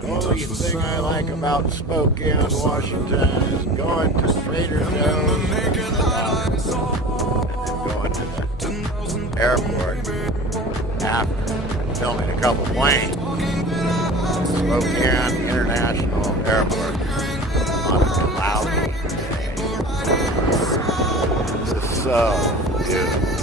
The only thing I like about Spokane, Washington is going to Trader Joe's and going to the airport after filming a couple planes. Spokane International Airport on a cloudy day. This is so beautiful.